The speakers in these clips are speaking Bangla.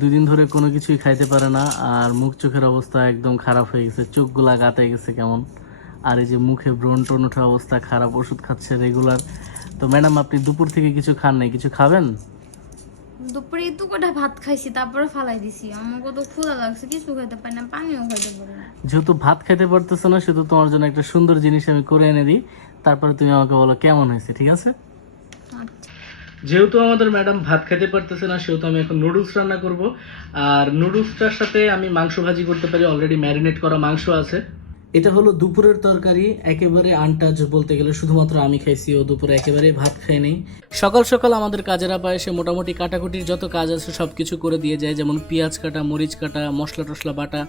দুই দিন ধরে কোনো কিছুই খাইতে পারে না, আর মুখ চোখের অবস্থা একদম খারাপ হয়ে গেছে, চোখগুলা গাতে গেছে কেমন। আর এই যে মুখে ব্রণ টোন ওঠা অবস্থা খারাপ, ওষুধ খাচ্ছে রেগুলার। তো ম্যাডাম আপনি দুপুর থেকে কিছু খান নাই, কিছু খাবেন? দুপুরে তো কটা ভাত খাইছি, তারপরে ফালাই দিছি। আমার কত ক্ষুধা লাগছে, কিছু খেতে পারি না, পানিও খাইতে পারি না। যেহেতু ভাত খাইতে পারতেছো না, শুধু তোমার জন্য একটা সুন্দর জিনিস আমি করে এনে দিই, তারপরে তুমি আমাকে বলো কেমন হয়েছে, ঠিক আছে? আচ্ছা। যেহেতু আমাদের ম্যাডাম ভাত খেতে পারতেছে না, সেহেতু আমি এখন নুডলস রান্না করব। আর নুডলসটার সাথে আমি মাংস ভাজি করতে পারি, অলরেডি ম্যারিনেট করা মাংস আছে। এটা হলো দুপুরের তরকারি, একেবারে আনটাচ বলতে গেলে, শুধুমাত্র আমি খাইছি, ও দুপুরে একেবারে ভাত খাই নেই। সকাল সকাল আমাদের কাজের আপা এসে মোটামুটি কাটাকুটির যত কাজ আছে সব কিছু করে দিয়ে যায়, যেমন পেঁয়াজ কাটা, মরিচ কাটা, মশলা টশলা বাটা।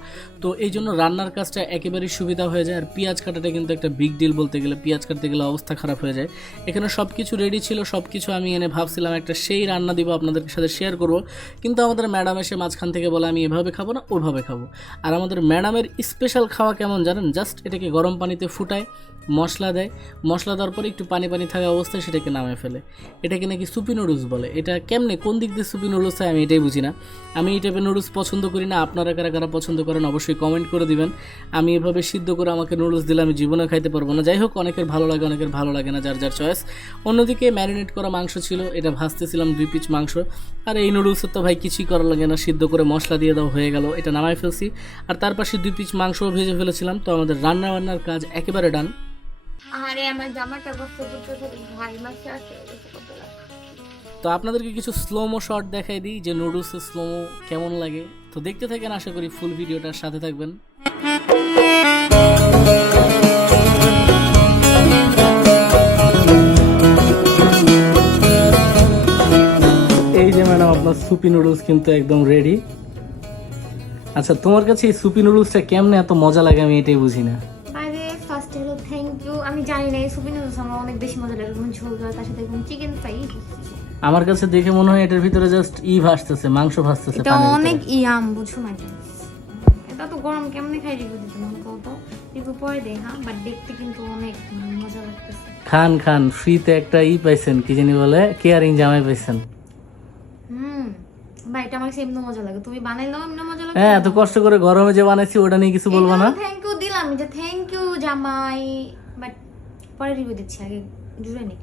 তো এই জন্য রান্নার কাজটা একেবারেই সুবিধা হয়ে যায়। আর পেঁয়াজ কাটাটা কিন্তু একটা বিগ ডিল বলতে গেলে, পেঁয়াজ কাটতে গেলে অবস্থা খারাপ হয়ে যায়। এখানে সব কিছু রেডি ছিল, সব কিছু আমি এনে ভাবছিলাম একটা সেই রান্না দিব আপনাদের সাথে শেয়ার করব, কিন্তু আমাদের ম্যাডাম এসে মাঝখান থেকে বলে আমি এভাবে খাবো না, ওইভাবে খাবো। আর আমাদের ম্যাডামের স্পেশাল খাওয়া কেমন জানেন? জাস্ট এটাকে গরম পানিতে ফুটায়, মশলা দেয়, মশলা দেওয়ার পরে একটু পানি পানি থাকা অবস্থায় সেটাকে নামে ফেলে। এটাকে নাকি সুপি নুডলস বলে। এটা কেমনে, কোন দিক দিয়ে সুপি নুডলস হয় আমি এটাই বুঝি না। আমি এই টাইপের নুডলস পছন্দ করি না। আপনারা কারা কারা পছন্দ করেন অবশ্যই কমেন্ট করে দিবেন। আমি এভাবে সিদ্ধ করে আমাকে নুডলস দিলে আমি জীবনে খাইতে পারবো না। যাই হোক, অনেকের ভালো লাগে, অনেকের ভালো লাগে না, যার যার চয়েস। অন্যদিকে ম্যারিনেট করা মাংস ছিল, এটা ভাজতেছিলাম 2 পিস মাংস। আর এই নুডলসের তো ভাই কিছুই করা লাগে না, সিদ্ধ করে মশলা দিয়ে দাও, হয়ে গেল, এটা নামাই ফেলছি। আর তার পাশে 2 পিস মাংসও ভেজে ফেলেছিলাম। তো আমাদের রান্নার কাজ একেবারে ডান। আরে আমার জামাটা কষ্ট করতে ভাই মাসে আসে। তো আপনাদেরকে কিছু স্লোমো শট দেখাই দিই যে নুডলসের স্লোমো কেমন লাগে। তো দেখতে থাকেন, আশা করি ফুল ভিডিওটার সাথে থাকবেন। এই যে ম্যাডাম আপনার সুপি নুডলস কিন্তু একদম রেডি। আচ্ছা, তোমার কাছে এই সুপি নুডলসটা কেমনে এত মজা লাগে আমি এটাই বুঝি না। আরে ফার্স্ট হলো থ্যাংক ইউ। আমি জানি না এই সুপি নুডলস আমার অনেক বেশি মজা লাগে, কোনো ঝোল হয় তার সাথে কোনো চিকেন ফ্রাই। আমার কাছে দেখে মনে হয় এটার ভিতরে জাস্ট ভাসতেছে, মাংস ভাসতেছে। এটা অনেক ইয়াম, বুঝছো না? এটা তো গরম কেমনে খাই দিব দিতে মন কত একটু পরে দেই। হ্যাঁ, বাট দেখতে কিন্তু অনেক মজা লাগতেছে। খান খান, ফ্রিতে একটা পাইছেন, কি জানি বলে, কেয়ারিং জামাই পাইছেন। ভাই এটা আমার সেম মজা লাগে, তুমি বানাইলেও এমন মজা লাগে। হ্যাঁ, এত কষ্ট করে গরমে যে বানাইছি ওটা নিয়ে কিছু বলবো না। থ্যাংক ইউ দিলাম, যে থ্যাংক ইউ জামাই, বাট পরে রিভিউ দিচ্ছি, আগে জুড়ে নি।